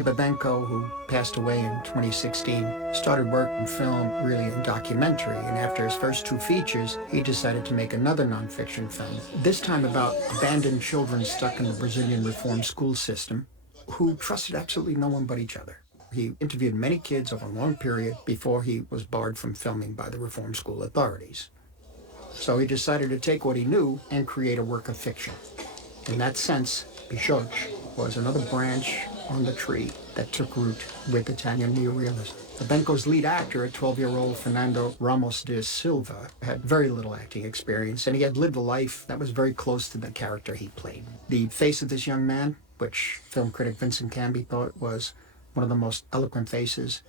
Hector Babenco, who passed away in 2016, started work in film, really in documentary, and after his first two features, he decided to make another nonfiction film, this time about abandoned children stuck in the Brazilian reform school system, who trusted absolutely no one but each other. He interviewed many kids over a long period before he was barred from filming by the reform school authorities. So he decided to take what he knew and create a work of fiction. In that sense, Pixote was another branch on the tree that took root with Italian neorealism. Babenco's lead actor, a 12-year-old Fernando Ramos da Silva, had very little acting experience, and he had lived a life that was very close to the character he played. The face of this young man, which film critic Vincent Canby thought was one of the most eloquent faces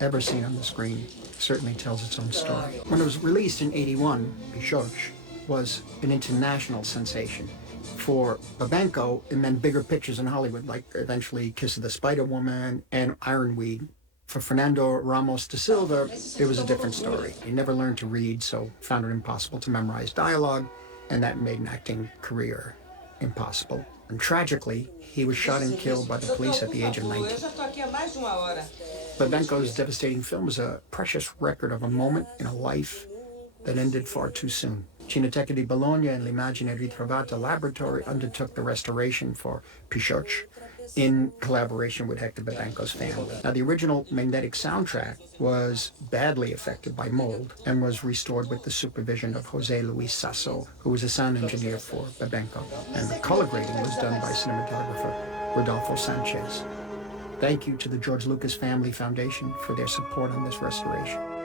ever seen on the screen, certainly tells its own story. When it was released in '81, Pixote was an international sensation. For Babenco, it meant bigger pictures in Hollywood, like eventually Kiss of the Spider Woman and Ironweed. For Fernando Ramos da Silva, it was a different story. He never learned to read, so found it impossible to memorize dialogue, and that made an acting career impossible. And tragically, he was shot and killed by the police at the age of 19. Babenco's devastating film is a precious record of a moment in a life that ended far too soon. Cineteca di Bologna and l'Immagine Ritrovata Laboratory undertook the restoration for Pixote in collaboration with Hector Babenco's family. Now, the original magnetic soundtrack was badly affected by mold and was restored with the supervision of Jose Luis Sasso, who was a sound engineer for Babenco. And the color grading was done by cinematographer Rodolfo Sanchez. Thank you to the George Lucas Family Foundation for their support on this restoration.